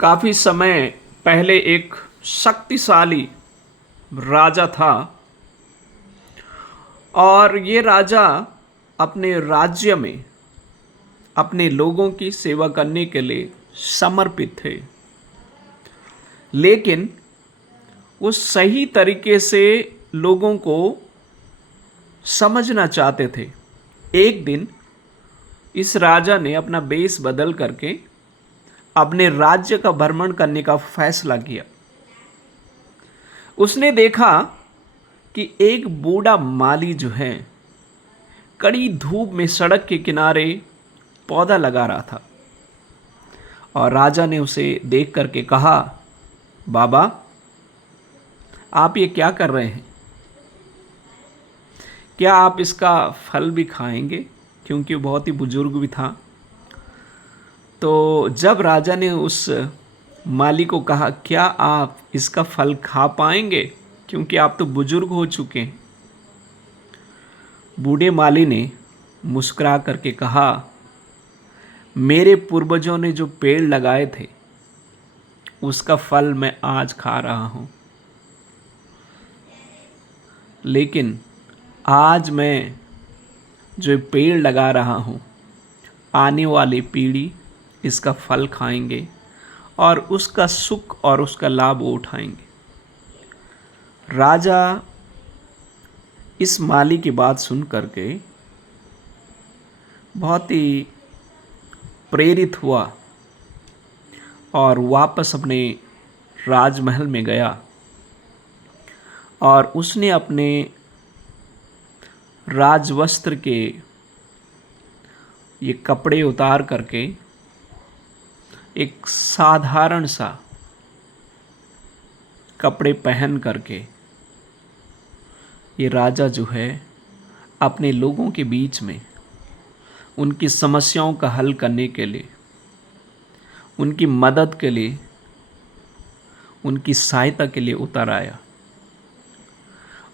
काफ़ी समय पहले एक शक्तिशाली राजा था और ये राजा अपने राज्य में अपने लोगों की सेवा करने के लिए समर्पित थे। लेकिन वो सही तरीके से लोगों को समझना चाहते थे। एक दिन इस राजा ने अपना वेश बदल करके अपने राज्य का भ्रमण करने का फैसला किया। उसने देखा कि एक बूढ़ा माली जो है कड़ी धूप में सड़क के किनारे पौधा लगा रहा था और राजा ने उसे देख करके कहा, बाबा आप ये क्या कर रहे हैं? क्या आप इसका फल भी खाएंगे? क्योंकि वो बहुत ही बुजुर्ग भी था। तो जब राजा ने उस माली को कहा, क्या आप इसका फल खा पाएंगे क्योंकि आप तो बुजुर्ग हो चुके हैं? बूढ़े माली ने मुस्कुरा करके कहा, मेरे पूर्वजों ने जो पेड़ लगाए थे उसका फल मैं आज खा रहा हूँ, लेकिन आज मैं जो पेड़ लगा रहा हूँ आने वाली पीढ़ी इसका फल खाएंगे और उसका सुख और उसका लाभ वो उठाएंगे। राजा इस माली की बात सुन करके बहुत ही प्रेरित हुआ और वापस अपने राजमहल में गया और उसने अपने राजवस्त्र के ये कपड़े उतार करके एक साधारण सा कपड़े पहन करके ये राजा जो है अपने लोगों के बीच में उनकी समस्याओं का हल करने के लिए, उनकी मदद के लिए, उनकी सहायता के लिए उतर आया।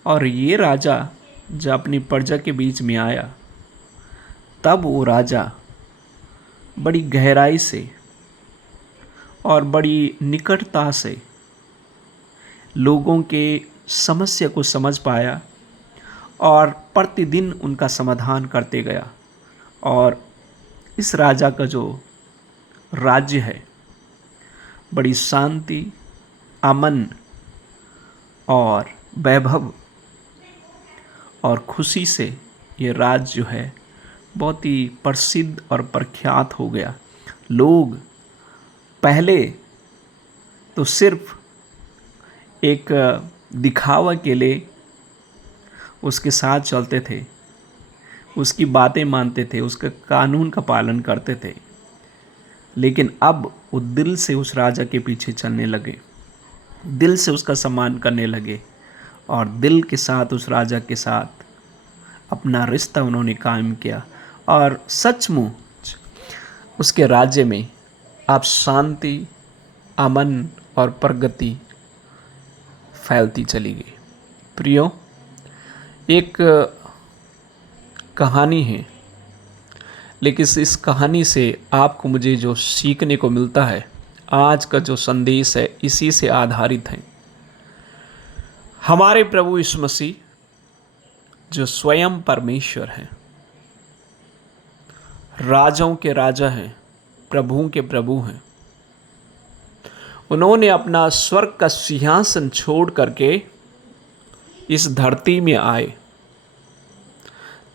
और ये राजा जब अपनी प्रजा के बीच में आया तब वो राजा बड़ी गहराई से और बड़ी निकटता से लोगों के समस्या को समझ पाया और प्रतिदिन उनका समाधान करते गया। और इस राजा का जो राज्य है बड़ी शांति, अमन और वैभव और खुशी से ये राज्य जो है बहुत ही प्रसिद्ध और प्रख्यात हो गया। लोग पहले तो सिर्फ एक दिखावा के लिए उसके साथ चलते थे, उसकी बातें मानते थे, उसके कानून का पालन करते थे, लेकिन अब वो दिल से उस राजा के पीछे चलने लगे, दिल से उसका सम्मान करने लगे और दिल के साथ उस राजा के साथ अपना रिश्ता उन्होंने कायम किया। और सचमुच उसके राज्य में अब शांति, अमन और प्रगति फैलती चली गई। प्रियो, एक कहानी है, लेकिन इस कहानी से आपको मुझे जो सीखने को मिलता है, आज का जो संदेश है इसी से आधारित है। हमारे प्रभु यीशु मसीह जो स्वयं परमेश्वर हैं, राजाओं के राजा हैं, प्रभुओं के प्रभु हैं, उन्होंने अपना स्वर्ग का सिंहासन छोड़ करके इस धरती में आए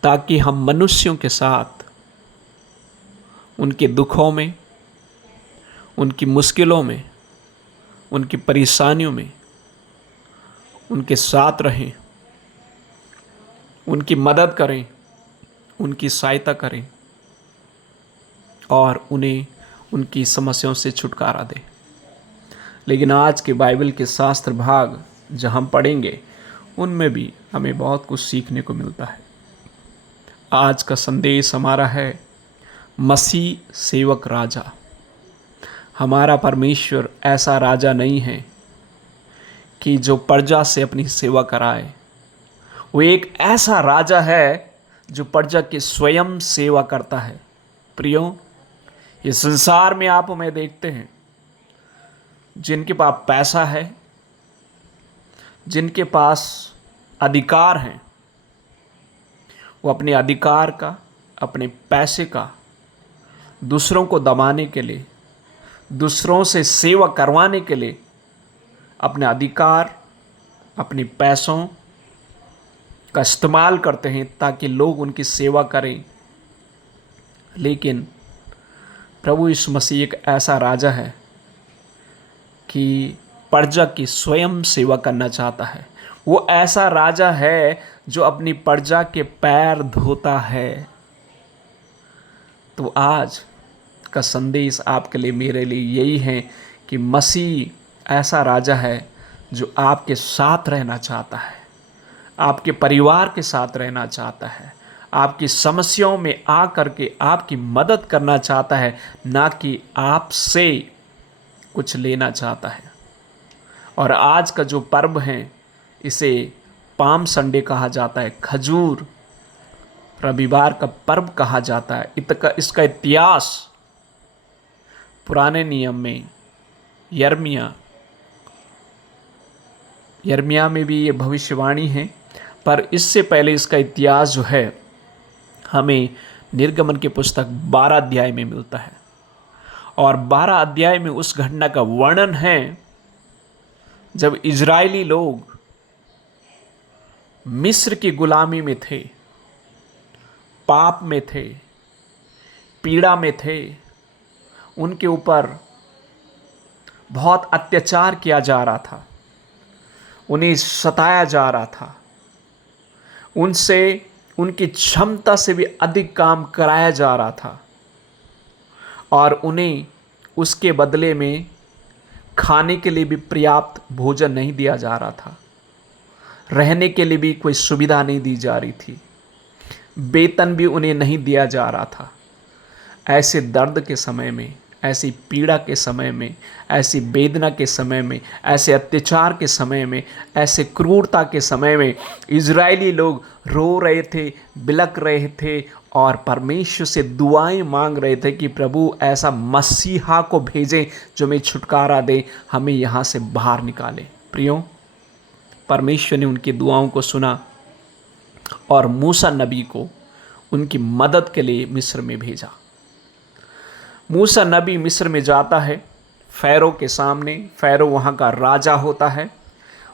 ताकि हम मनुष्यों के साथ उनके दुखों में, उनकी मुश्किलों में, उनकी परेशानियों में उनके साथ रहें, उनकी मदद करें, उनकी सहायता करें और उन्हें उनकी समस्याओं से छुटकारा दें। लेकिन आज के बाइबल के शास्त्र भाग जहाँ हम पढ़ेंगे उनमें भी हमें बहुत कुछ सीखने को मिलता है। आज का संदेश हमारा है मसीह सेवक राजा। हमारा परमेश्वर ऐसा राजा नहीं है कि जो प्रजा से अपनी सेवा कराए। वो एक ऐसा राजा है जो प्रजा की स्वयं सेवा करता है। प्रियो, ये संसार में आप हमें देखते हैं, जिनके पास पैसा है, जिनके पास अधिकार हैं, वो अपने अधिकार का, अपने पैसे का दूसरों को दबाने के लिए, दूसरों से सेवा करवाने के लिए अपने अधिकार, अपने पैसों का इस्तेमाल करते हैं ताकि लोग उनकी सेवा करें। लेकिन प्रभु यीशु मसीह एक ऐसा राजा है कि प्रजा की स्वयं सेवा करना चाहता है। वो ऐसा राजा है जो अपनी प्रजा के पैर धोता है। तो आज का संदेश आपके लिए, मेरे लिए यही है कि मसीह ऐसा राजा है जो आपके साथ रहना चाहता है, आपके परिवार के साथ रहना चाहता है, आपकी समस्याओं में आ करके आपकी मदद करना चाहता है, ना कि आपसे कुछ लेना चाहता है। और आज का जो पर्व है इसे पाम संडे कहा जाता है, खजूर रविवार का पर्व कहा जाता है। इसका इतिहास पुराने नियम में यर्मिया में भी ये भविष्यवाणी है, पर इससे पहले इसका इतिहास जो है हमें निर्गमन की पुस्तक 12 अध्याय में मिलता है। और 12 अध्याय में उस घटना का वर्णन है जब इजरायली लोग मिस्र की गुलामी में थे, पाप में थे, पीड़ा में थे, उनके ऊपर बहुत अत्याचार किया जा रहा था, उन्हें सताया जा रहा था, उनसे उनकी क्षमता से भी अधिक काम कराया जा रहा था और उन्हें उसके बदले में खाने के लिए भी पर्याप्त भोजन नहीं दिया जा रहा था, रहने के लिए भी कोई सुविधा नहीं दी जा रही थी, वेतन भी उन्हें नहीं दिया जा रहा था। ऐसे दर्द के समय में, ऐसी पीड़ा के समय में, ऐसी वेदना के समय में, ऐसे अत्याचार के समय में, ऐसे क्रूरता के समय में इजरायली लोग रो रहे थे, बिलक रहे थे और परमेश्वर से दुआएं मांग रहे थे कि प्रभु ऐसा मसीहा को भेजें जो हमें छुटकारा दे, हमें यहाँ से बाहर निकाले। प्रियो, परमेश्वर ने उनकी दुआओं को सुना और मूसा नबी को उनकी मदद के लिए मिस्र में भेजा। मूसा नबी मिस्र में जाता है फ़ैरो के सामने। फ़ैरो वहाँ का राजा होता है।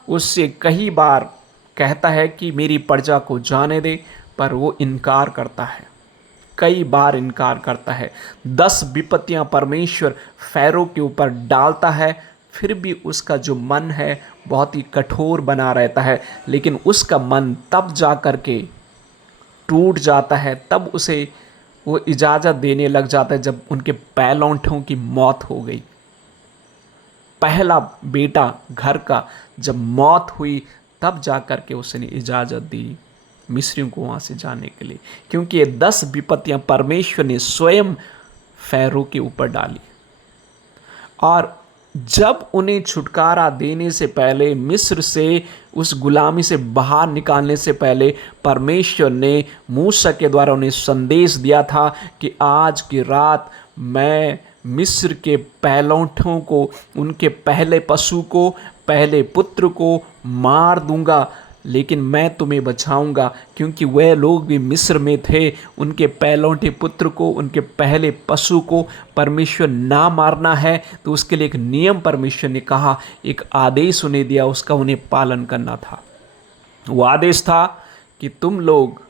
उससे कई बार कहता है कि मेरी प्रजा को जाने दे, पर वो इनकार करता है, कई बार इनकार करता है। 10 विपत्तियाँ परमेश्वर फ़ैरो के ऊपर डालता है, फिर भी उसका जो मन है बहुत ही कठोर बना रहता है। लेकिन उसका मन तब जा कर के टूट जाता है, तब उसे वो इजाज़त देने लग जाता है जब उनके पैलौठों की मौत हो गई। पहला बेटा घर का जब मौत हुई तब जा कर के उसने इजाज़त दी मिस्रियों को वहाँ से जाने के लिए, क्योंकि ये 10 विपत्तियाँ परमेश्वर ने स्वयं फ़ैरो के ऊपर डाली। और जब उन्हें छुटकारा देने से पहले, मिस्र से उस गुलामी से बाहर निकालने से पहले, परमेश्वर ने मूसा के द्वारा उन्हें संदेश दिया था कि आज की रात मैं मिस्र के पहलौठों को, उनके पहले पशु को, पहले पुत्र को मार दूंगा, लेकिन मैं तुम्हें बचाऊंगा, क्योंकि वह लोग भी मिस्र में थे। उनके पहलौठे पुत्र को, उनके पहले पशु को परमेश्वर ना मारना है, तो उसके लिए एक नियम परमेश्वर ने कहा, एक आदेश उन्हें दिया, उसका उन्हें पालन करना था। वो आदेश था कि तुम लोग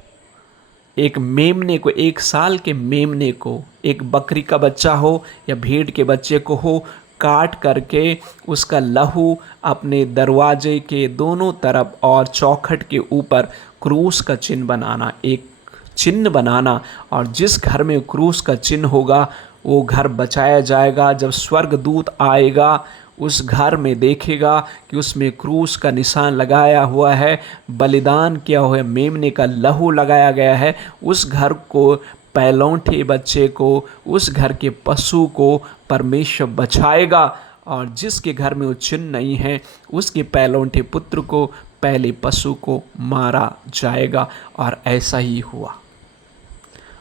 एक मेमने को, 1 साल के मेमने को, एक बकरी का बच्चा हो या भेड़ के बच्चे को हो, काट करके उसका लहू अपने दरवाजे के दोनों तरफ और चौखट के ऊपर क्रूस का चिन्ह बनाना, एक चिन्ह बनाना। और जिस घर में क्रूस का चिन्ह होगा वो घर बचाया जाएगा। जब स्वर्गदूत आएगा उस घर में देखेगा कि उसमें क्रूस का निशान लगाया हुआ है, बलिदान किया हुआ है, मेमने का लहू लगाया गया है, उस घर को, पहलौठे बच्चे को, उस घर के पशु को परमेश्वर बचाएगा। और जिसके घर में वो चिन्ह नहीं है उसके पहलौठे पुत्र को, पहले पशु को मारा जाएगा। और ऐसा ही हुआ।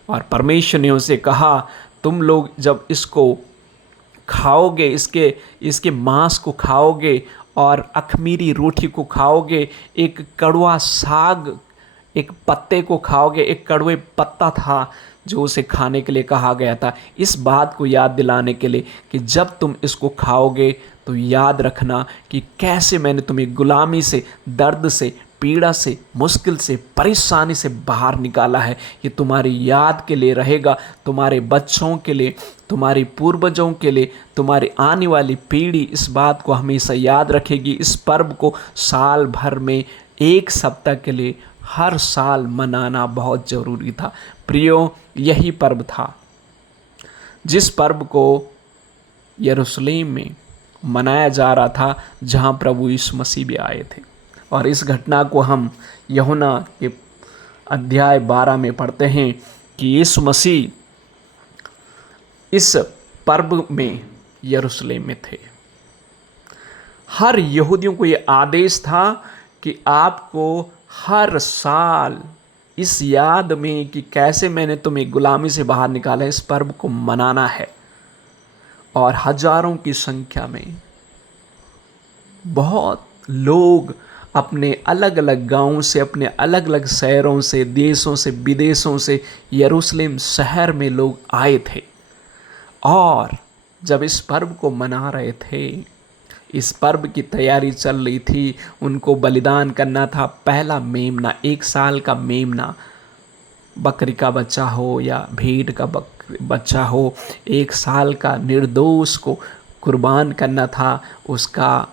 और परमेश्वर ने उसे कहा, तुम लोग जब इसको खाओगे, इसके मांस को खाओगे और अखमीरी रोटी को खाओगे, एक कड़वा साग, एक पत्ते को खाओगे, एक कड़वे पत्ता था जो उसे खाने के लिए कहा गया था, इस बात को याद दिलाने के लिए कि जब तुम इसको खाओगे तो याद रखना कि कैसे मैंने तुम्हें गुलामी से, दर्द से, पीड़ा से, मुश्किल से, परेशानी से बाहर निकाला है। ये तुम्हारी याद के लिए रहेगा, तुम्हारे बच्चों के लिए, तुम्हारे पूर्वजों के लिए, तुम्हारी आने वाली पीढ़ी इस बात को हमेशा याद रखेगी। इस पर्व को साल भर में एक सप्ताह के लिए हर साल मनाना बहुत ज़रूरी था। प्रियो, यही पर्व था जिस पर्व को यरूशलेम में मनाया जा रहा था, जहां प्रभु यीशु मसीह भी आए थे। और इस घटना को हम यूहन्ना के अध्याय 12 में पढ़ते हैं कि यीशु मसीह इस पर्व में यरूशलेम में थे। हर यहूदियों को ये आदेश था कि आपको हर साल इस याद में कि कैसे मैंने तुम्हें गुलामी से बाहर निकाला, इस पर्व को मनाना है। और हजारों की संख्या में बहुत लोग अपने अलग अलग गांवों से, अपने अलग अलग शहरों से, देशों से, विदेशों से यरूशलेम शहर में लोग आए थे। और जब इस पर्व को मना रहे थे, इस पर्व की तैयारी चल रही थी, उनको बलिदान करना था। पहला मेमना, 1 साल का मेमना, बकरी का बच्चा हो या भेड़ का बच्चा हो, 1 साल का निर्दोष को कुर्बान करना था। उसका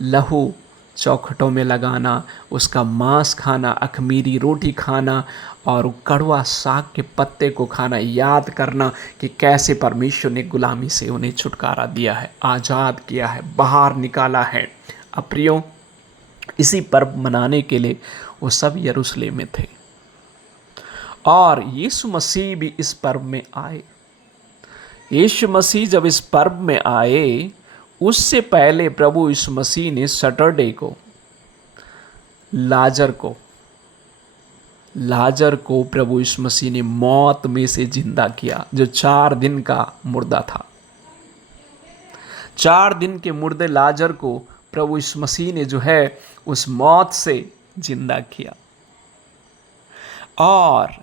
लहू चौखटों में लगाना, उसका मांस खाना, अखमीरी रोटी खाना और कड़वा साग के पत्ते को खाना, याद करना कि कैसे परमेश्वर ने गुलामी से उन्हें छुटकारा दिया है, आज़ाद किया है, बाहर निकाला है। प्रियो, इसी पर्व मनाने के लिए वो सब यरूशलेम में थे और यीशु मसीह भी इस पर्व में आए। यीशु मसीह जब इस पर्व में आए, उससे पहले प्रभु यीशु मसीह ने सैटरडे को लाजर को प्रभु यीशु मसीह ने मौत में से जिंदा किया, जो 4 दिन का मुर्दा था। 4 दिन के मुर्दे लाजर को प्रभु यीशु मसीह ने जो है उस मौत से जिंदा किया। और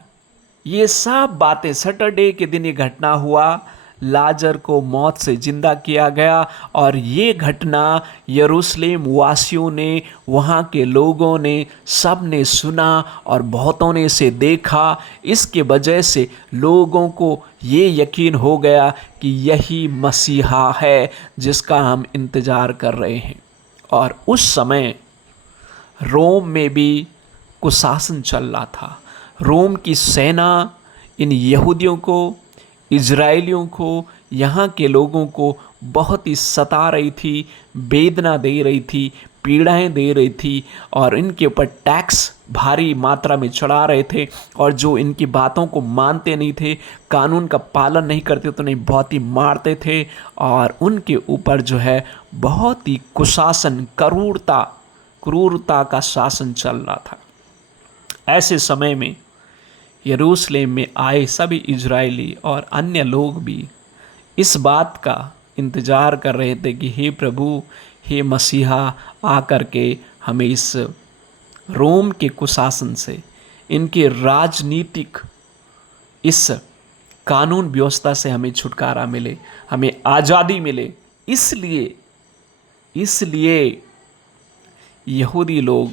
ये सब बातें, सैटरडे के दिन ये घटना हुआ, लाजर को मौत से जिंदा किया गया। और ये घटना यरूशलेम वासियों ने, वहाँ के लोगों ने, सब ने सुना और बहुतों ने इसे देखा। इसके वजह से लोगों को ये यकीन हो गया कि यही मसीहा है जिसका हम इंतज़ार कर रहे हैं। और उस समय रोम में भी कुशासन चल रहा था। रोम की सेना इन यहूदियों को, इजराइलियों को, यहाँ के लोगों को बहुत ही सता रही थी, वेदना दे रही थी, पीड़ाएं दे रही थी और इनके ऊपर टैक्स भारी मात्रा में चढ़ा रहे थे। और जो इनकी बातों को मानते नहीं थे, कानून का पालन नहीं करते तो नहीं बहुत ही मारते थे। और उनके ऊपर जो है बहुत ही कुशासन, क्रूरता का शासन चल रहा था। ऐसे समय में यरूशलेम में आए सभी इजरायली और अन्य लोग भी इस बात का इंतज़ार कर रहे थे कि हे प्रभु, हे मसीहा, आकर के हमें इस रोम के कुशासन से, इनके राजनीतिक इस कानून व्यवस्था से हमें छुटकारा मिले, हमें आज़ादी मिले। इसलिए यहूदी लोग,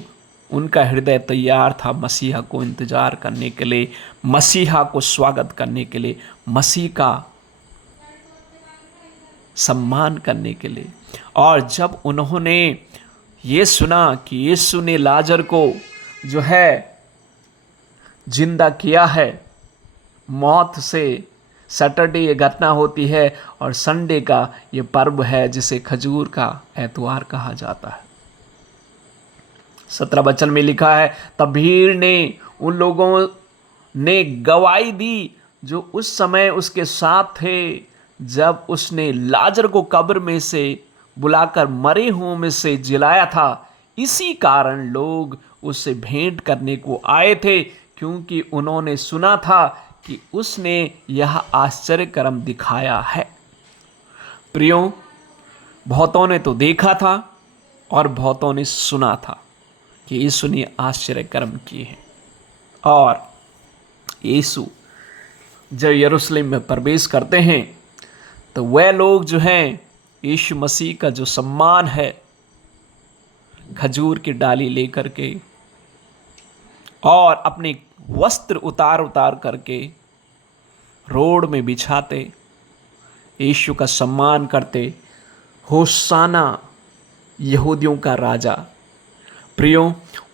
उनका हृदय तैयार था मसीहा को इंतज़ार करने के लिए, मसीहा को स्वागत करने के लिए, मसीह का सम्मान करने के लिए। और जब उन्होंने ये सुना कि यीशु ने लाजर को जो है जिंदा किया है मौत से, सैटरडे ये घटना होती है और संडे का ये पर्व है जिसे खजूर का एतवार कहा जाता है। 17 वचन में लिखा है, तब भीड़ ने, उन लोगों ने गवाही दी जो उस समय उसके साथ थे, जब उसने लाजर को कब्र में से बुलाकर मरे हुओं में से जिलाया था। इसी कारण लोग उससे भेंट करने को आए थे, क्योंकि उन्होंने सुना था कि उसने यह आश्चर्य कर्म दिखाया है। प्रियो, बहुतों ने तो देखा था और बहुतों ने सुना था कि यीशु ने आश्चर्य कर्म किए हैं। और यीशु जब यरूशलेम में प्रवेश करते हैं तो वह लोग जो हैं यीशु मसीह का जो सम्मान है, खजूर की डाली लेकर के और अपने वस्त्र उतार उतार करके रोड में बिछाते, यीशु का सम्मान करते, होशाना यहूदियों का राजा। प्रियो,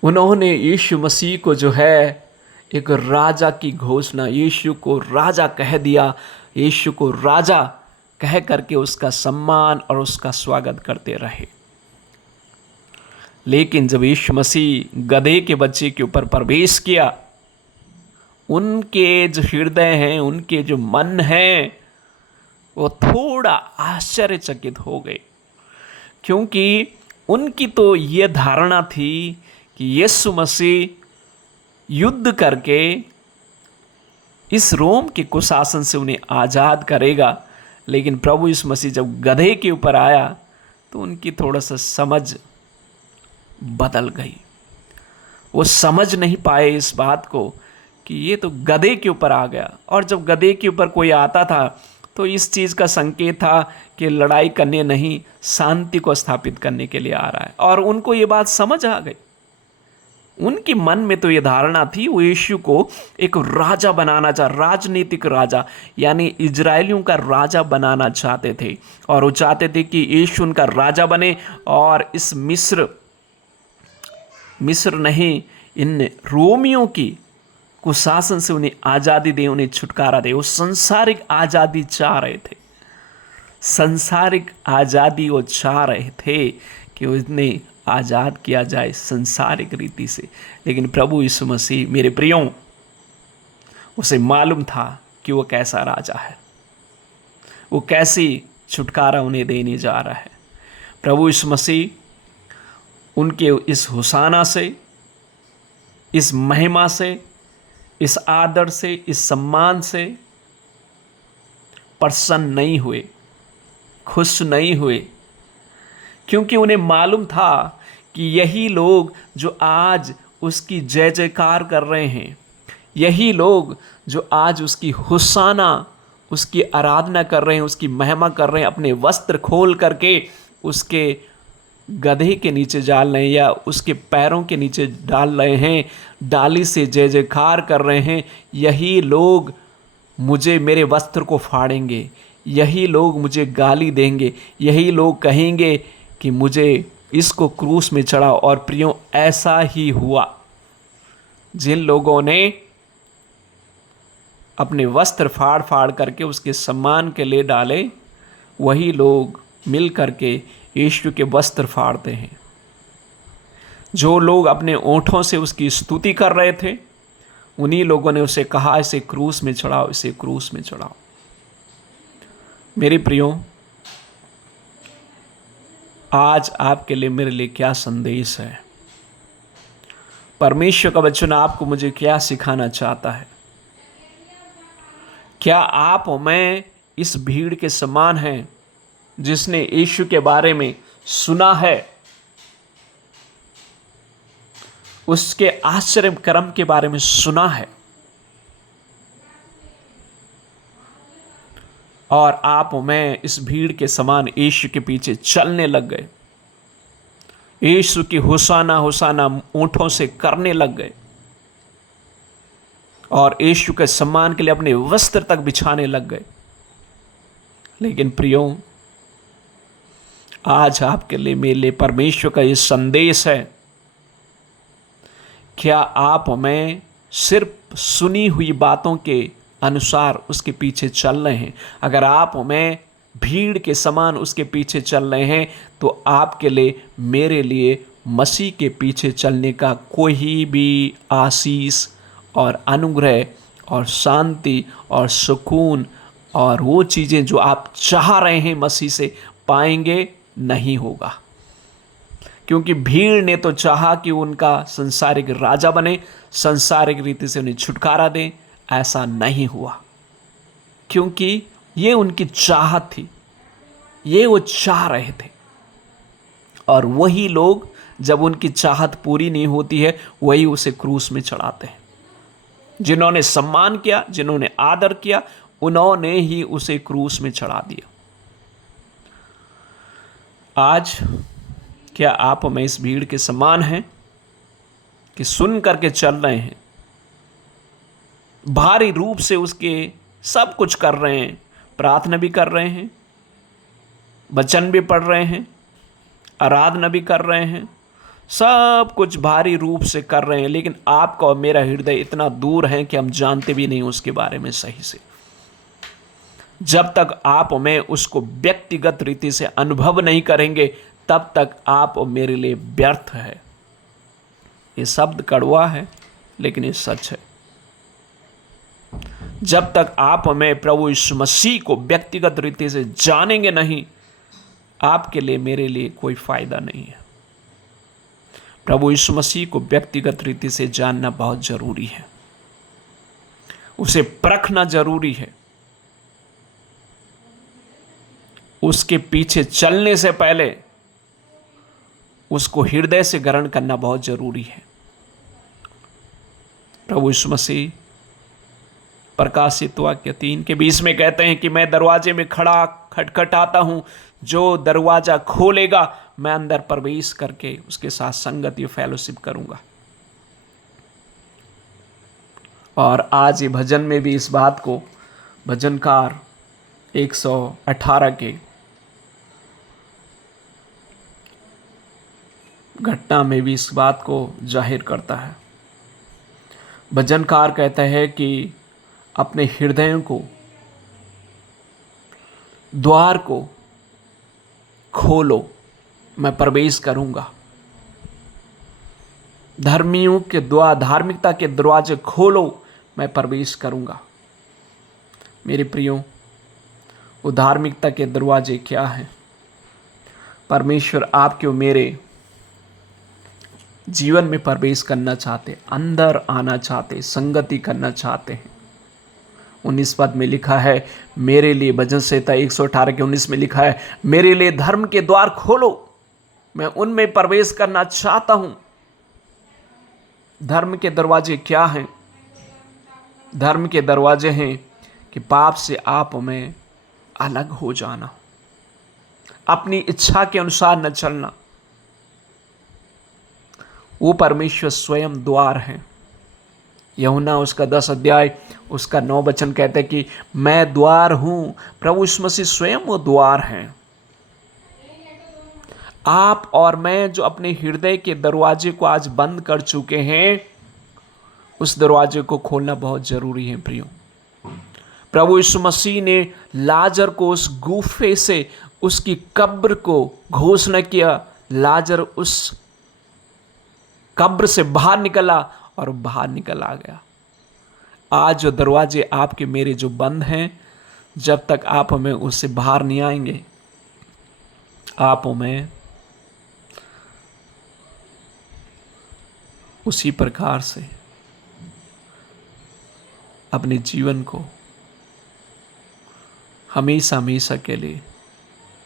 उन्होंने यीशु मसीह को जो है एक राजा की घोषणा, यीशु को राजा कह दिया, यीशु को राजा कह करके उसका सम्मान और उसका स्वागत करते रहे। लेकिन जब यीशु मसीह गधे के बच्चे के ऊपर प्रवेश किया, उनके जो हृदय हैं, उनके जो मन हैं, वो थोड़ा आश्चर्यचकित हो गए, क्योंकि उनकी तो ये धारणा थी कि यीशु मसीह युद्ध करके इस रोम के कुशासन से उन्हें आज़ाद करेगा। लेकिन प्रभु यीशु मसीह जब गधे के ऊपर आया तो उनकी थोड़ा सा समझ बदल गई। वो समझ नहीं पाए इस बात को कि ये तो गधे के ऊपर आ गया। और जब गधे के ऊपर कोई आता था तो इस चीज़ का संकेत था कि लड़ाई करने नहीं, शांति को स्थापित करने के लिए आ रहा है। और उनको ये बात समझ आ गई। उनके मन में तो ये धारणा थी, वो यीशु को एक राजा बनाना राजनीतिक राजा, यानी इजरायलियों का राजा बनाना चाहते थे। और वो चाहते थे कि यीशु उनका राजा बने और इस मिस्र नहीं, इन रोमियों की कुशासन से उन्हें आज़ादी दे, उन्हें छुटकारा दे। वो संसारिक आज़ादी चाह रहे थे, संसारिक आज़ादी वो चाह रहे थे कि उन्हें आज़ाद किया जाए संसारिक रीति से। लेकिन प्रभु यीशु मसीह, मेरे प्रियों, उसे मालूम था कि वो कैसा राजा है, वो कैसी छुटकारा उन्हें देने जा रहा है। प्रभु यीशु मसीह उनके इस होशाना से, इस महिमा से, इस आदर से, इस सम्मान से प्रसन्न नहीं हुए, खुश नहीं हुए, क्योंकि उन्हें मालूम था कि यही लोग जो आज उसकी जय जयकार कर रहे हैं, यही लोग जो आज उसकी होशाना, उसकी आराधना कर रहे हैं, उसकी महिमा कर रहे हैं, अपने वस्त्र खोल करके उसके गधे के नीचे डाल रहे हैं या उसके पैरों के नीचे डाल रहे हैं, डाली से जय जयकार कर रहे हैं, यही लोग मुझे, मेरे वस्त्र को फाड़ेंगे, यही लोग मुझे गाली देंगे, यही लोग कहेंगे कि मुझे इसको क्रूस में चढ़ाओ। और प्रियों, ऐसा ही हुआ। जिन लोगों ने अपने वस्त्र फाड़ फाड़ करके उसके सम्मान के लिए डाले, वही लोग मिल करके यीशु के वस्त्र फाड़ते हैं। जो लोग अपने ओंठों से उसकी स्तुति कर रहे थे, उन्हीं लोगों ने उसे कहा, इसे क्रूस में चढ़ाओ, इसे क्रूस में चढ़ाओ। मेरे प्रियो, आज आपके लिए, मेरे लिए क्या संदेश है? परमेश्वर का वचन आपको मुझे क्या सिखाना चाहता है? क्या आप और मैं इस भीड़ के समान हैं जिसने यीशु के बारे में सुना है, उसके आश्चर्य कर्म के बारे में सुना है, और आप और मैं इस भीड़ के समान यीशु के पीछे चलने लग गए, यीशु की होशाना होशाना ओंठों से करने लग गए और यीशु के सम्मान के लिए अपने वस्त्र तक बिछाने लग गए? लेकिन प्रियो, आज आपके लिए, मेरे लिए परमेश्वर का ये संदेश है, क्या आप और मैं सिर्फ सुनी हुई बातों के अनुसार उसके पीछे चल रहे हैं? अगर आप और मैं भीड़ के समान उसके पीछे चल रहे हैं तो आपके लिए, मेरे लिए मसीह के पीछे चलने का कोई भी आशीष और अनुग्रह और शांति और सुकून और वो चीज़ें जो आप चाह रहे हैं मसीह से पाएंगे नहीं होगा। क्योंकि भीड़ ने तो चाहा कि उनका संसारिक राजा बने, संसारिक रीति से उन्हें छुटकारा दें। ऐसा नहीं हुआ, क्योंकि ये उनकी चाहत थी, ये वो चाह रहे थे। और वही लोग जब उनकी चाहत पूरी नहीं होती है, वही उसे क्रूस में चढ़ाते हैं। जिन्होंने सम्मान किया, जिन्होंने आदर किया, उन्होंने ही उसे क्रूस में चढ़ा दिया। आज क्या आप में इस भीड़ के समान हैं कि सुन करके चल रहे हैं, भारी रूप से उसके सब कुछ कर रहे हैं, प्रार्थना भी कर रहे हैं, वचन भी पढ़ रहे हैं, आराधना भी कर रहे हैं, सब कुछ भारी रूप से कर रहे हैं, लेकिन आपका और मेरा हृदय इतना दूर है कि हम जानते भी नहीं उसके बारे में सही से। जब तक आप और मैं उसको व्यक्तिगत रीति से अनुभव नहीं करेंगे, तब तक आप और मेरे लिए व्यर्थ है। ये शब्द कड़वा है, लेकिन ये सच है। जब तक आप और मैं प्रभु यीशु मसीह को व्यक्तिगत रीति से जानेंगे नहीं, आपके लिए मेरे लिए कोई फायदा नहीं है। प्रभु यीशु मसीह को व्यक्तिगत रीति से जानना बहुत जरूरी है, उसे परखना जरूरी है। उसके पीछे चलने से पहले उसको हृदय से ग्रहण करना बहुत जरूरी है। प्रभु यीशु मसीह प्रकाशित वाक्य 3:20 में कहते हैं कि मैं दरवाजे में खड़ा खटखटाता हूं, जो दरवाजा खोलेगा मैं अंदर प्रवेश करके उसके साथ संगति फेलोशिप करूंगा। और आज ये भजन में भी इस बात को भजनकार 118 के घटना में भी इस बात को जाहिर करता है। भजनकार कहता है कि अपने हृदयों को, द्वार को खोलो, मैं प्रवेश करूंगा। धर्मियों के द्वार, धार्मिकता के दरवाजे खोलो, मैं प्रवेश करूंगा। मेरे प्रियो, वो धार्मिकता के दरवाजे क्या हैं? परमेश्वर आपके और मेरे जीवन में प्रवेश करना चाहते, अंदर आना चाहते, संगति करना चाहते हैं। 19 पद में लिखा है, मेरे लिए, भजन संहिता 118 के 19 में लिखा है, मेरे लिए धर्म के द्वार खोलो, मैं उनमें प्रवेश करना चाहता हूं। धर्म के दरवाजे क्या हैं? धर्म के दरवाजे हैं कि पाप से आप में अलग हो जाना, अपनी इच्छा के अनुसार न चलना। वो परमेश्वर स्वयं द्वार है। यूहन्ना उसका 10 अध्याय उसका 9 वचन कहते हैं कि मैं द्वार हूं। प्रभु यीशु मसीह स्वयं वो द्वार हैं। आप और मैं जो अपने हृदय के दरवाजे को आज बंद कर चुके हैं, उस दरवाजे को खोलना बहुत जरूरी है प्रियो। प्रभु यीशु मसीह ने लाजर को उस गुफे से, उसकी कब्र को घोषणा किया, लाजर उस कब्र से बाहर निकला और बाहर निकल आ गया। आज जो दरवाजे आपके मेरे जो बंद हैं, जब तक आप हमें उससे बाहर नहीं आएंगे, आप हमें उसी प्रकार से अपने जीवन को हमेशा हमेशा के लिए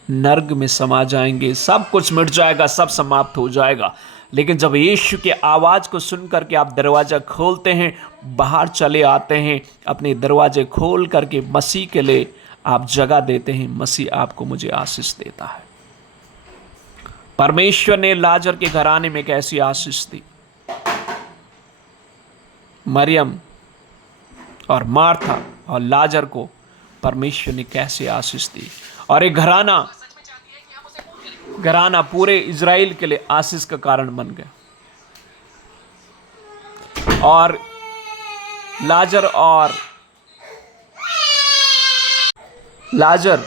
नर्क में समा जाएंगे। सब कुछ मिट जाएगा, सब समाप्त हो जाएगा। लेकिन जब यीशु की आवाज़ को सुन करके आप दरवाज़ा खोलते हैं, बाहर चले आते हैं, अपने दरवाजे खोल करके मसीह के लिए आप जगह देते हैं, मसीह आपको मुझे आशीष देता है। परमेश्वर ने लाजर के घराने में कैसी आशीष दी? मरियम और मार्था और लाजर को परमेश्वर ने कैसे आशीष दी? और एक घराना पूरे इज़राइल के लिए आशीष का कारण बन गया। और लाजर,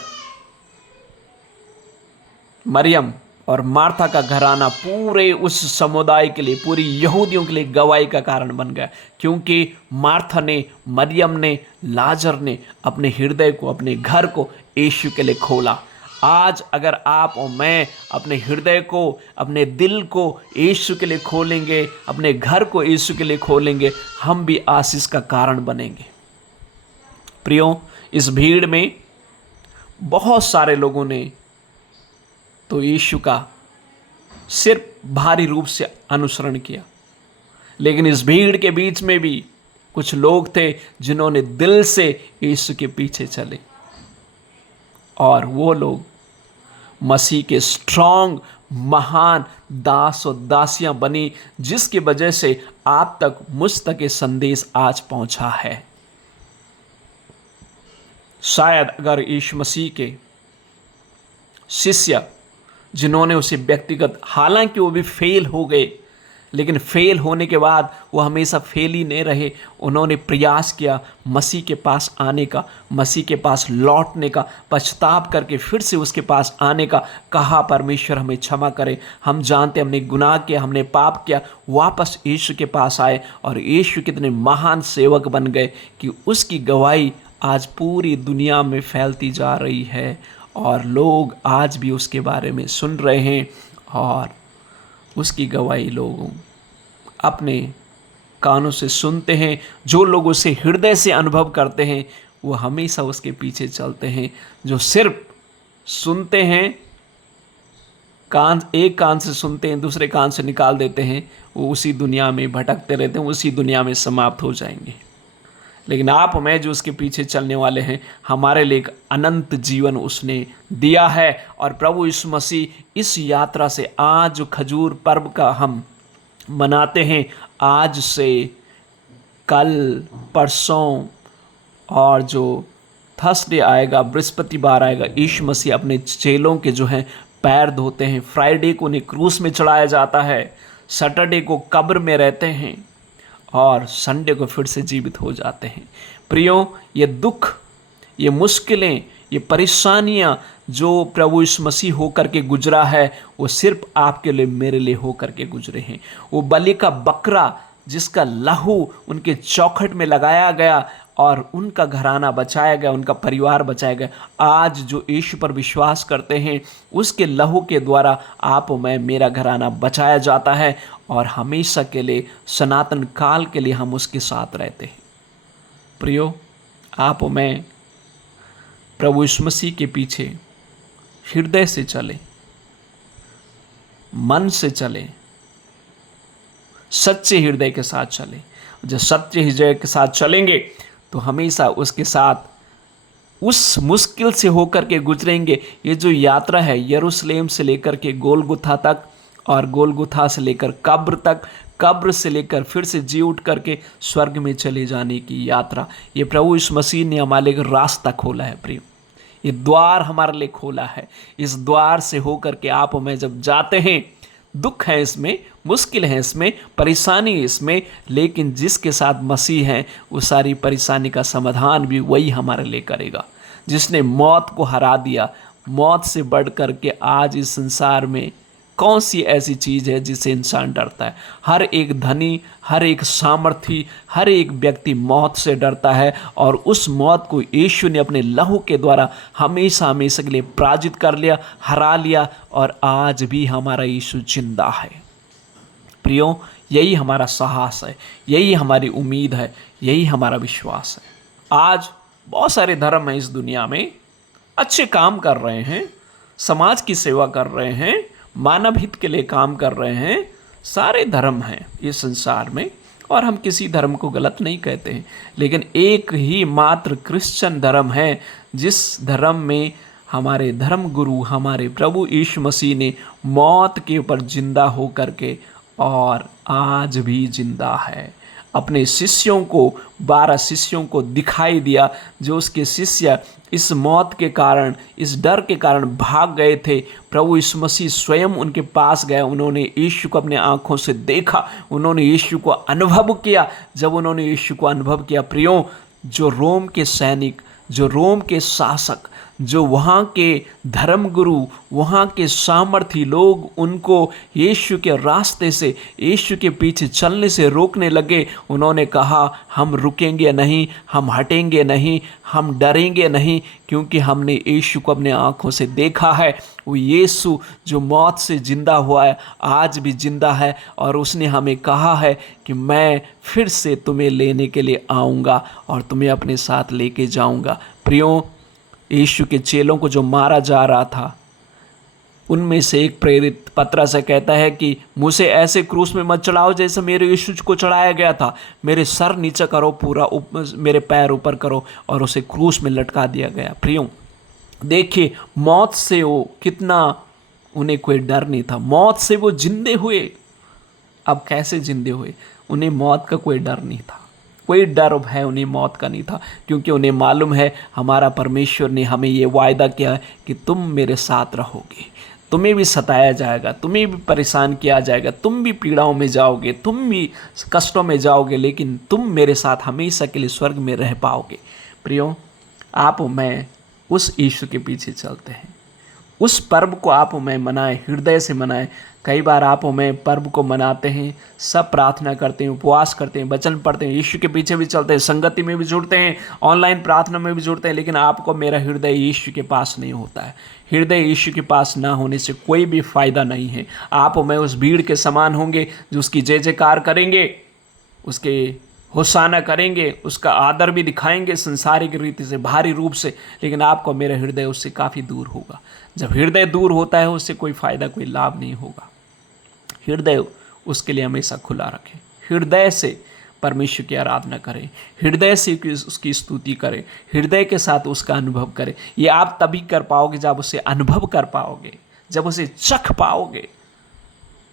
मरियम और मार्था का घराना पूरे उस समुदाय के लिए, पूरी यहूदियों के लिए गवाही का कारण बन गया, क्योंकि मार्था ने, मरियम ने, लाजर ने अपने हृदय को, अपने घर को यीशु के लिए खोला। आज अगर आप और मैं अपने हृदय को, अपने दिल को यीशु के लिए खोलेंगे, अपने घर को यीशु के लिए खोलेंगे, हम भी आशीष का कारण बनेंगे। प्रियो, इस भीड़ में बहुत सारे लोगों ने तो यीशु का सिर्फ भारी रूप से अनुसरण किया, लेकिन इस भीड़ के बीच में भी कुछ लोग थे जिन्होंने दिल से यीशु के पीछे चले, और वो लोग मसीह के स्ट्रांग महान दास और दासियां बनी, जिसकी वजह से आप तक, मुझ तक ये संदेश आज पहुंचा है। शायद अगर यीशु मसीह के शिष्य जिन्होंने उसे व्यक्तिगत, हालांकि वो भी फेल हो गए, लेकिन फेल होने के बाद वो हमेशा फेल ही नहीं रहे, उन्होंने प्रयास किया मसीह के पास आने का, मसीह के पास लौटने का, पछताव करके फिर से उसके पास आने का, कहा परमेश्वर हमें क्षमा करे, हम जानते हमने गुनाह किया, हमने पाप किया, वापस यीशु के पास आए, और यीशु कितने महान सेवक बन गए कि उसकी गवाही आज पूरी दुनिया में फैलती जा रही है, और लोग आज भी उसके बारे में सुन रहे हैं, और उसकी गवाही लोग अपने कानों से सुनते हैं। जो लोग उसे हृदय से अनुभव करते हैं वो हमेशा उसके पीछे चलते हैं। जो सिर्फ सुनते हैं, एक कान से सुनते हैं, दूसरे कान से निकाल देते हैं, वो उसी दुनिया में भटकते रहते हैं, उसी दुनिया में समाप्त हो जाएंगे। लेकिन आप मैं जो उसके पीछे चलने वाले हैं, हमारे लिए एक अनंत जीवन उसने दिया है। और प्रभु यीशु मसीह इस यात्रा से, आज जो खजूर पर्व का हम मनाते हैं, आज से कल, परसों और जो थर्सडे आएगा, बृहस्पतिवार आएगा, यीशु मसीह अपने चेलों के जो हैं पैर धोते हैं। फ्राइडे को उन्हें क्रूस में चढ़ाया जाता है, सैटरडे को कब्र में रहते हैं, और संडे को फिर से जीवित हो जाते हैं। प्रियो, ये दुख, ये मुश्किलें, ये परेशानियां जो प्रभु यीशु मसीह होकर के गुजरा है, वो सिर्फ आपके लिए, मेरे लिए होकर के गुजरे हैं। वो बलि का बकरा जिसका लहू उनके चौखट में लगाया गया और उनका घराना बचाया गया, उनका परिवार बचाया गया, आज जो यीशु पर विश्वास करते हैं उसके लहू के द्वारा आप मैं, मेरा घराना बचाया जाता है, और हमेशा के लिए, सनातन काल के लिए हम उसके साथ रहते हैं। प्रियो, आप मैं प्रभु यीशु मसीह के पीछे हृदय से चले, मन से चले, सच्चे हृदय के साथ चले। जब सच्चे हृदय के साथ चलेंगे तो हमेशा उसके साथ उस मुश्किल से होकर के गुजरेंगे। ये जो यात्रा है यरूशलेम से लेकर के गोलगुथा तक, और गोलगुथा से लेकर कब्र तक, कब्र से लेकर फिर से जी उठ करके स्वर्ग में चले जाने की यात्रा, ये प्रभु यीशु मसीह ने हमारे लिए रास्ता खोला है। प्रिय, ये द्वार हमारे लिए खोला है। इस द्वार से होकर के आप मैं जब जाते हैं, दुख है इसमें, मुश्किल है इसमें, परेशानी है इसमें, लेकिन जिसके साथ मसीह है वो सारी परेशानी का समाधान भी वही हमारे लिए करेगा। जिसने मौत को हरा दिया, मौत से बढ़ कर के आज इस संसार में कौन सी ऐसी चीज़ है जिससे इंसान डरता है? हर एक धनी, हर एक सामर्थी, हर एक व्यक्ति मौत से डरता है, और उस मौत को यीशु ने अपने लहू के द्वारा हमेशा हमेशा के लिए पराजित कर लिया, हरा लिया, और आज भी हमारा यीशु जिंदा है। प्रियो, यही हमारा साहस है, यही हमारी उम्मीद है, यही हमारा विश्वास है। आज बहुत सारे धर्म हैं इस दुनिया में, अच्छे काम कर रहे हैं, समाज की सेवा कर रहे हैं, मानव हित के लिए काम कर रहे हैं। सारे धर्म हैं इस संसार में, और हम किसी धर्म को गलत नहीं कहते हैं, लेकिन एक ही मात्र क्रिश्चियन धर्म है जिस धर्म में हमारे धर्म गुरु, हमारे प्रभु यीशु मसीह ने मौत के ऊपर जिंदा होकर के, और आज भी जिंदा है, अपने शिष्यों को, 12 शिष्यों को दिखाई दिया। जो उसके शिष्य इस मौत के कारण, इस डर के कारण भाग गए थे, प्रभु यीशु मसीह स्वयं उनके पास गए, उन्होंने यीशु को अपने आँखों से देखा, उन्होंने यीशु को अनुभव किया। जब उन्होंने यीशु को अनुभव किया, प्रियो, जो रोम के सैनिक, जो रोम के शासक, जो वहाँ के धर्मगुरु, वहाँ के सामर्थी लोग उनको यीशु के रास्ते से, यीशु के पीछे चलने से रोकने लगे, उन्होंने कहा हम रुकेंगे नहीं, हम हटेंगे नहीं, हम डरेंगे नहीं, क्योंकि हमने यीशु को अपने आँखों से देखा है। वो यीशु जो मौत से ज़िंदा हुआ है, आज भी ज़िंदा है, और उसने हमें कहा है कि मैं फिर से तुम्हें लेने के लिए आऊँगा और तुम्हें अपने साथ लेके जाऊँगा। प्रियो, यीशु के चेलों को जो मारा जा रहा था, उनमें से एक प्रेरित पतरस से कहता है कि मुझे ऐसे क्रूस में मत चढ़ाओ जैसे मेरे यीशु को चढ़ाया गया था। मेरे सर नीचे करो, मेरे पैर ऊपर करो, और उसे क्रूस में लटका दिया गया। प्रियो देखिए, मौत से वो कितना, उन्हें कोई डर नहीं था। मौत से वो जिंदे हुए। अब कैसे जिंदे हुए? उन्हें मौत का कोई डर नहीं था, कोई डर भय उन्हें मौत का नहीं था, क्योंकि उन्हें मालूम है हमारा परमेश्वर ने हमें ये वायदा किया है कि तुम मेरे साथ रहोगे। तुम्हें भी सताया जाएगा, तुम्हें भी परेशान किया जाएगा, तुम भी पीड़ाओं में जाओगे, तुम भी कष्टों में जाओगे, लेकिन तुम मेरे साथ हमेशा के लिए स्वर्ग में रह पाओगे। प्रियो, आप मैं उस यीशु के पीछे चलते हैं। उस पर्व को आप मैं मनाएं, हृदय से मनाएं। कई बार आप मैं पर्व को मनाते हैं, सब प्रार्थना करते हैं, उपवास करते हैं, वचन पढ़ते हैं, यीशु के पीछे भी चलते हैं, संगति में भी जुड़ते हैं, ऑनलाइन प्रार्थना में भी जुड़ते हैं, लेकिन आपको मेरा हृदय यीशु के पास नहीं होता है। हृदय यीशु के पास ना होने से कोई भी फायदा नहीं है। आप मैं उस भीड़ के समान होंगे जो उसकी जय जयकार करेंगे, उसके होसाना करेंगे, उसका आदर भी दिखाएंगे संसारिक रीति से, भारी रूप से, लेकिन आपको मेरा हृदय उससे काफ़ी दूर होगा। जब हृदय दूर होता है उससे कोई फायदा, कोई लाभ नहीं होगा। हृदय उसके लिए हमेशा खुला रखें। हृदय से परमेश्वर की आराधना करें, हृदय से उसकी स्तुति करें, हृदय के साथ उसका अनुभव करें। ये आप तभी कर पाओगे जब उसे अनुभव कर पाओगे, जब उसे चख पाओगे,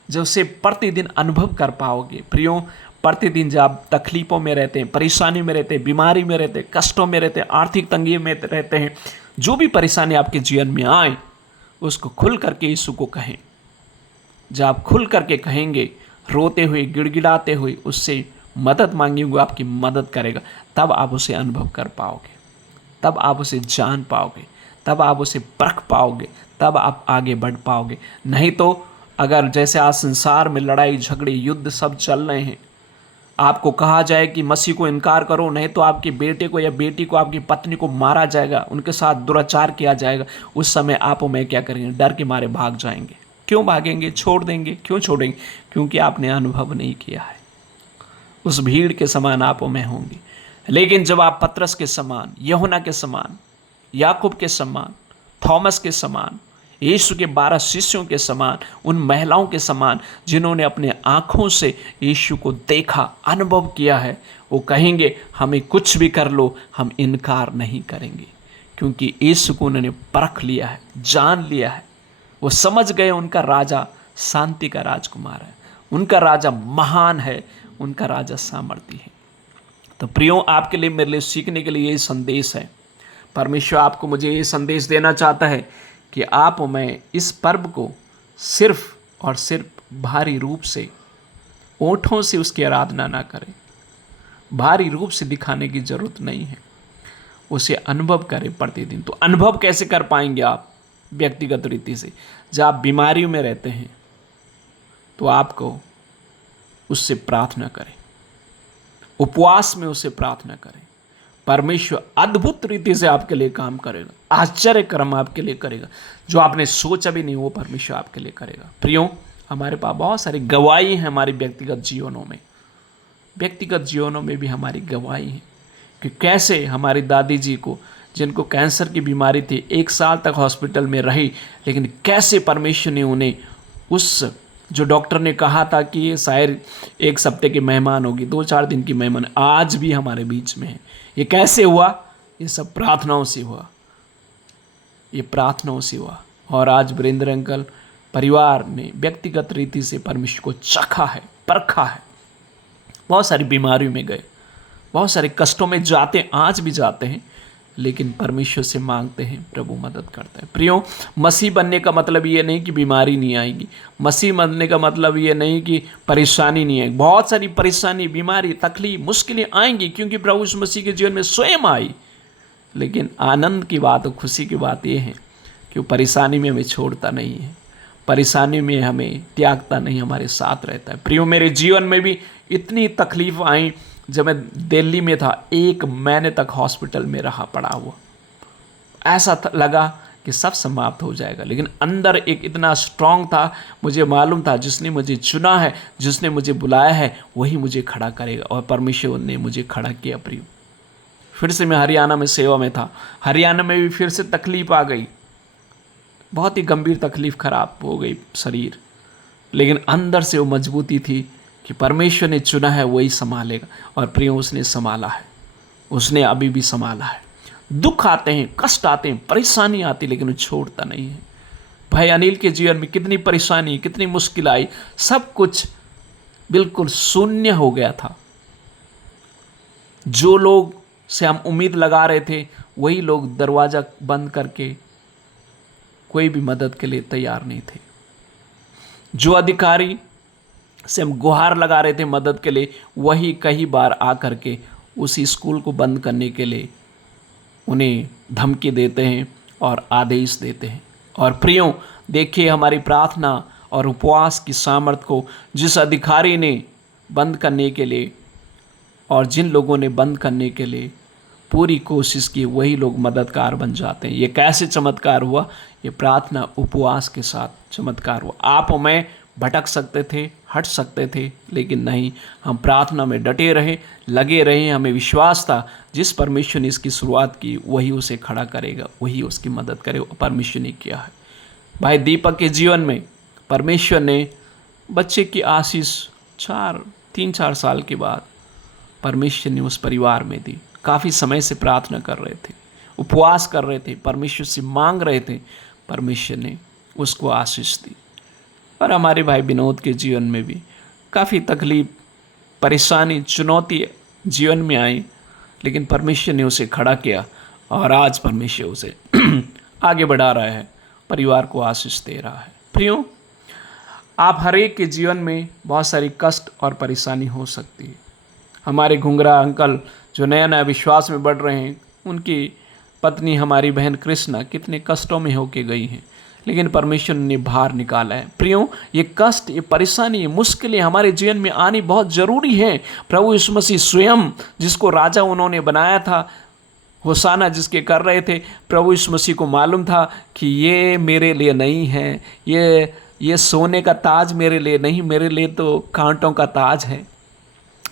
जब उसे प्रतिदिन अनुभव कर पाओगे। प्रियो, प्रतिदिन जब आप तकलीफ़ों में रहते हैं, परेशानी में रहते हैं, बीमारी में रहते हैं, कष्टों में रहते हैं, आर्थिक तंगी में रहते हैं, जो भी परेशानी आपके जीवन में आए, उसको खुल करके यीशु को कहें। जब आप खुल करके कहेंगे, रोते हुए, गिड़गिड़ाते हुए उससे मदद मांगेंगे, वो आपकी मदद करेगा। तब आप उसे अनुभव कर पाओगे, तब आप उसे जान पाओगे, तब आप उसे परख पाओगे, तब आप आगे बढ़ पाओगे। नहीं तो अगर जैसे आज संसार में लड़ाई झगड़े युद्ध सब चल रहे हैं, आपको कहा जाए कि मसीह को इनकार करो, नहीं तो आपके बेटे को या बेटी को, आपकी पत्नी को मारा जाएगा, उनके साथ दुराचार किया जाएगा, उस समय आप और मैं क्या करेंगे? डर के मारे भाग जाएंगे। क्यों भागेंगे? छोड़ देंगे। क्यों छोड़ेंगे? क्योंकि आपने अनुभव नहीं किया है। उस भीड़ के समान आप और मैं होंगे। लेकिन जब आप पतरस के समान, यूहन्ना के समान, याकूब के समान, थॉमस के समान, यीशु के 12 शिष्यों के समान, उन महिलाओं के समान जिन्होंने अपने आँखों से यीशु को देखा, अनुभव किया है, वो कहेंगे हमें कुछ भी कर लो, हम इनकार नहीं करेंगे, क्योंकि यीशु को उन्होंने परख लिया है, जान लिया है। वो समझ गए उनका राजा शांति का राजकुमार है, उनका राजा महान है, उनका राजा सामर्थी है। तो प्रियो, आपके लिए, मेरे लिए सीखने के लिए ये संदेश है। परमेश्वर आपको, मुझे ये संदेश देना चाहता है कि आप और मैं इस पर्व को सिर्फ और सिर्फ भारी रूप से, ओठों से उसकी आराधना ना करें, भारी रूप से दिखाने की जरूरत नहीं है, उसे अनुभव करें प्रतिदिन। तो अनुभव कैसे कर पाएंगे आप? व्यक्तिगत रीति से। जब आप बीमारियों में रहते हैं तो आपको उससे प्रार्थना करें, उपवास में उससे प्रार्थना करें। परमेश्वर अद्भुत रीति से आपके लिए काम करेगा, आश्चर्य कर्म आपके लिए करेगा, जो आपने सोचा भी नहीं वो परमेश्वर आपके लिए करेगा। प्रियो, हमारे पास बहुत सारी गवाही है हमारे व्यक्तिगत जीवनों में, व्यक्तिगत जीवनों में भी हमारी गवाही है कि कैसे हमारी दादी जी को, जिनको कैंसर की बीमारी थी, 1 साल तक हॉस्पिटल में रही, लेकिन कैसे परमेश्वर ने उन्हें, उस जो डॉक्टर ने कहा था कि ये शायद 1 हफ्ते की मेहमान होगी, 2-4 दिन की मेहमान, आज भी हमारे बीच में है। ये कैसे हुआ? ये सब प्रार्थनाओं से हुआ, ये प्रार्थनाओं से हुआ। और आज वीरेंद्र अंकल परिवार ने व्यक्तिगत रीति से परमेश्वर को चखा है, परखा है। बहुत सारी बीमारियों में गए, बहुत सारे कष्टों में जाते, आज भी जाते हैं, लेकिन परमेश्वर से मांगते हैं, प्रभु मदद करता है। प्रियो, मसीह बनने का मतलब ये नहीं कि बीमारी नहीं आएगी, मसीह बनने का मतलब ये नहीं कि परेशानी नहीं आएगी। बहुत सारी परेशानी, बीमारी, तकलीफ, मुश्किलें आएंगी, क्योंकि प्रभु यीशु मसीह के जीवन में स्वयं आई। लेकिन आनंद की बात और खुशी की बात ये है कि वो परेशानी में हमें छोड़ता नहीं है, परेशानी में हमें त्यागता नहीं, हमारे साथ रहता है। प्रियो, मेरे जीवन में भी इतनी तकलीफ आई, जब मैं दिल्ली में था 1 महीने तक हॉस्पिटल में रहा पड़ा हुआ, ऐसा लगा कि सब समाप्त हो जाएगा, लेकिन अंदर एक इतना स्ट्रांग था, मुझे मालूम था जिसने मुझे चुना है, जिसने मुझे बुलाया है, वही मुझे खड़ा करेगा, और परमेश्वर ने मुझे खड़ा किया। प्रियो, फिर से मैं हरियाणा में सेवा में था, हरियाणा में भी फिर से तकलीफ आ गई, बहुत ही गंभीर तकलीफ, खराब हो गई शरीर, लेकिन अंदर से वो मजबूती थी कि परमेश्वर ने चुना है वही संभालेगा। और प्रियो, उसने संभाला है, उसने अभी भी संभाला है। दुख आते हैं, कष्ट आते हैं, परेशानी आती, लेकिन वो छोड़ता नहीं है। भाई अनिल के जीवन में कितनी परेशानी, कितनी मुश्किल आई, सब कुछ बिल्कुल शून्य हो गया था। जो लोग से हम उम्मीद लगा रहे थे, वही लोग दरवाजा बंद करके कोई भी मदद के लिए तैयार नहीं थे। जो अधिकारी से हम गुहार लगा रहे थे मदद के लिए, वही कई बार आकर के उसी स्कूल को बंद करने के लिए उन्हें धमकी देते हैं और आदेश देते हैं। और प्रियो, देखिए हमारी प्रार्थना और उपवास की सामर्थ को जिस अधिकारी ने बंद करने के लिए और जिन लोगों ने बंद करने के लिए पूरी कोशिश की, वही लोग मददगार बन जाते हैं। ये कैसे चमत्कार हुआ? ये प्रार्थना उपवास के साथ चमत्कार हुआ। आप और मैं भटक सकते थे, हट सकते थे, लेकिन नहीं, हम प्रार्थना में डटे रहे, लगे रहे। हमें विश्वास था जिस परमेश्वर ने इसकी शुरुआत की वही उसे खड़ा करेगा, वही उसकी मदद करेगा। परमेश्वर ने किया है। भाई दीपक के जीवन में परमेश्वर ने बच्चे की आशीष 3-4 साल के बाद परमेश्वर ने उस परिवार में दी। काफ़ी समय से प्रार्थना कर रहे थे, उपवास कर रहे थे, परमेश्वर से मांग रहे थे, परमेश्वर ने उसको आशीष दी। और हमारे भाई विनोद के जीवन में भी काफ़ी तकलीफ, परेशानी, चुनौती जीवन में आई, लेकिन परमेश्वर ने उसे खड़ा किया और आज परमेश्वर उसे आगे बढ़ा रहा है, परिवार को आशीष दे रहा है। प्रियो, आप हर एक के जीवन में बहुत सारी कष्ट और परेशानी हो सकती है। हमारे घुंघरा अंकल जो नया नया विश्वास में बढ़ रहे हैं, उनकी पत्नी हमारी बहन कृष्णा कितने कष्टों में होके गई हैं, लेकिन परमेश्वर ने बाहर निकाला है। प्रियो, ये कष्ट, ये परेशानी, ये मुश्किलें हमारे जीवन में आनी बहुत ज़रूरी है। प्रभु यीशु मसीह स्वयं, जिसको राजा उन्होंने बनाया था, होसाना जिसके कर रहे थे, प्रभु यीशु मसीह को मालूम था कि ये मेरे लिए नहीं है, ये सोने का ताज मेरे लिए नहीं, मेरे लिए तो कांटों का ताज है।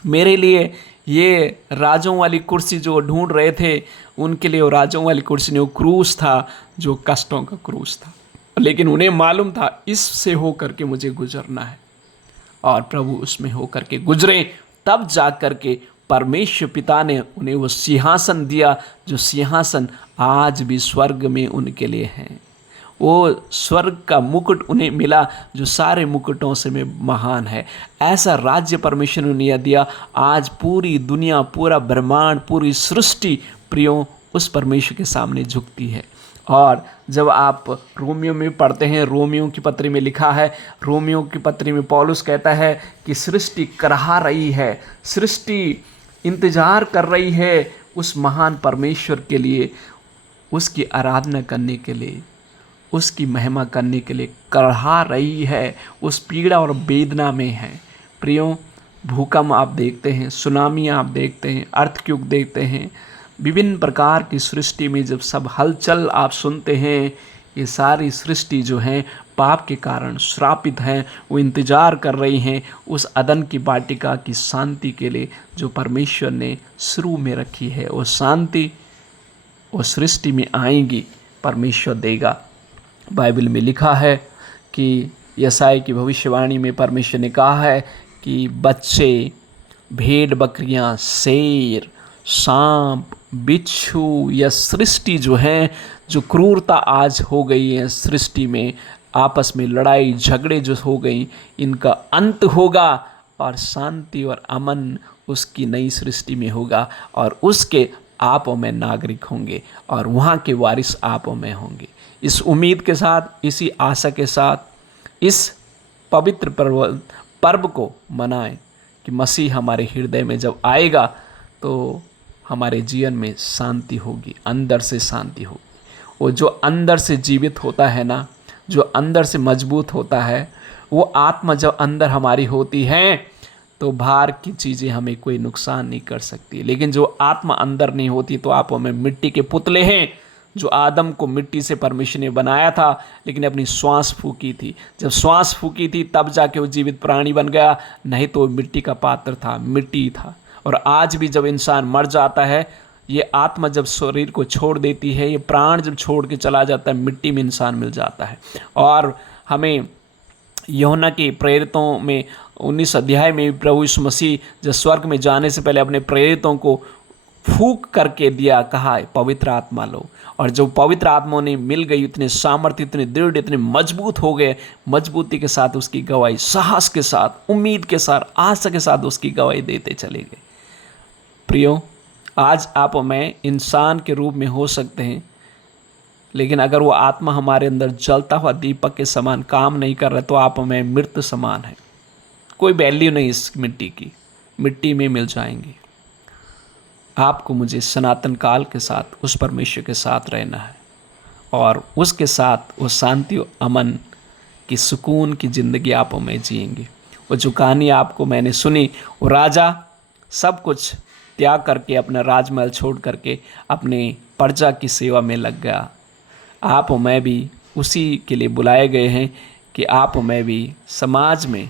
मेरे लिए ये राजों वाली कुर्सी जो ढूंढ रहे थे, उनके लिए वो राजों वाली कुर्सी नहीं, वो क्रूस था जो कष्टों का क्रूस था। लेकिन उन्हें मालूम था इससे होकर के मुझे गुजरना है, और प्रभु उसमें होकर के गुजरे। तब जा कर के परमेश्वर पिता ने उन्हें वो सिंहासन दिया, जो सिंहासन आज भी स्वर्ग में उनके लिए है। वो स्वर्ग का मुकुट उन्हें मिला, जो सारे मुकुटों से में महान है। ऐसा राज्य परमेश्वर ने उन्हें दिया। आज पूरी दुनिया, पूरा ब्रह्मांड, पूरी सृष्टि प्रियो उस परमेश्वर के सामने झुकती है। और जब आप रोमियो में पढ़ते हैं, रोमियो की पत्री में लिखा है, रोमियो की पत्री में पौलुस कहता है कि सृष्टि करहा रही है, सृष्टि इंतजार कर रही है उस महान परमेश्वर के लिए, उसकी आराधना करने के लिए, उसकी महिमा करने के लिए करहा रही है, उस पीड़ा और वेदना में है। प्रियो, भूकंप आप देखते हैं, सुनामी आप देखते हैं, अर्थक्वेक देखते हैं, विभिन्न प्रकार की सृष्टि में जब सब हलचल आप सुनते हैं, ये सारी सृष्टि जो है पाप के कारण श्रापित हैं। वो इंतज़ार कर रही हैं उस अदन की वाटिका की शांति के लिए, जो परमेश्वर ने शुरू में रखी है। वो शांति उस सृष्टि में आएगी, परमेश्वर देगा। बाइबल में लिखा है कि यशायाह की भविष्यवाणी में परमेश्वर ने कहा है कि बच्चे, भेड़ बकरियां, शेर, सांप, बिच्छू, यह सृष्टि जो है, जो क्रूरता आज हो गई है सृष्टि में, आपस में लड़ाई झगड़े जो हो गई, इनका अंत होगा और शांति और अमन उसकी नई सृष्टि में होगा, और उसके आप और मैं नागरिक होंगे, और वहाँ के वारिस आप और मैं होंगे। इस उम्मीद के साथ, इसी आशा के साथ इस पवित्र पर्व को मनाएं कि मसीह हमारे हृदय में जब आएगा तो हमारे जीवन में शांति होगी, अंदर से शांति होगी। वो जो अंदर से जीवित होता है ना, जो अंदर से मजबूत होता है, वो आत्मा जब अंदर हमारी होती है तो बाहर की चीज़ें हमें कोई नुकसान नहीं कर सकती। लेकिन जो आत्मा अंदर नहीं होती तो आप हमें मिट्टी के पुतले हैं। जो आदम को मिट्टी से परमेश्वर ने बनाया था, लेकिन अपनी श्वास फूकी थी, जब श्वास फूकी थी तब जाके वो जीवित प्राणी बन गया, नहीं तो मिट्टी का पात्र था, मिट्टी था। और आज भी जब इंसान मर जाता है, ये आत्मा जब शरीर को छोड़ देती है, ये प्राण जब छोड़ के चला जाता है, मिट्टी में इंसान मिल जाता है। और हमें यूहन्ना की प्रेरितों में 19 अध्याय में प्रभु यीशु मसीह जब स्वर्ग में जाने से पहले अपने प्रेरितों को फूंक करके दिया, कहा पवित्र आत्मा लो। और जो पवित्र आत्मा ने मिल गई, इतने सामर्थ्य, इतने दृढ़, इतने मजबूत हो गए, मजबूती के साथ उसकी गवाही, साहस के साथ, उम्मीद के साथ, आशा के साथ उसकी गवाही देते चले गए। प्रियो, आज आप और मैं इंसान के रूप में हो सकते हैं, लेकिन अगर वो आत्मा हमारे अंदर जलता हुआ दीपक के समान काम नहीं कर रहा तो आप और मैं मृत समान है। कोई वैल्यू नहीं इस मिट्टी की, मिट्टी में मिल जाएंगे। आपको मुझे सनातन काल के साथ उस परमेश्वर के साथ रहना है और उसके साथ वो शांति और अमन की सुकून की ज़िंदगी आप और मैं जिएंगे। वो जो कहानी आपको मैंने सुनी, वो राजा सब कुछ त्याग करके, अपना राजमहल छोड़ करके अपने प्रजा की सेवा में लग गया। आप और मैं भी उसी के लिए बुलाए गए हैं कि आप और मैं भी समाज में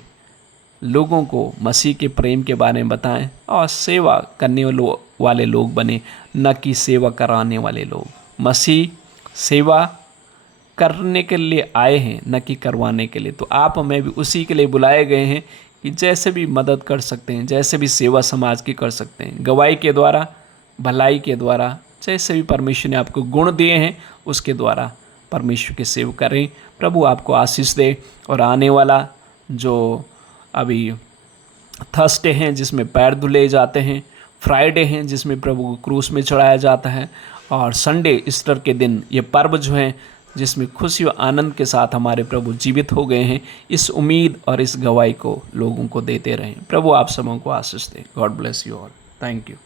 लोगों को मसीह के प्रेम के बारे में बताएं और सेवा करने वाले लोग बने, न कि सेवा कराने वाले लोग। मसीह सेवा करने के लिए आए हैं, न कि करवाने के लिए। तो आप और मैं भी उसी के लिए बुलाए गए हैं कि जैसे भी मदद कर सकते हैं, जैसे भी सेवा समाज की कर सकते हैं, गवाही के द्वारा, भलाई के द्वारा, जैसे भी परमेश्वर ने आपको गुण दिए हैं उसके द्वारा परमेश्वर की सेवा करें। प्रभु आपको आशीष दे। और आने वाला जो अभी थर्सडे हैं जिसमें पैर धुले जाते हैं, फ्राइडे हैं जिसमें प्रभु को क्रूस में चढ़ाया जाता है, और संडे ईस्टर के दिन ये पर्व जो हैं जिसमें खुशी और आनंद के साथ हमारे प्रभु जीवित हो गए हैं, इस उम्मीद और इस गवाही को लोगों को देते रहें। प्रभु आप सबों को आशीष दें। God bless you all. Thank you.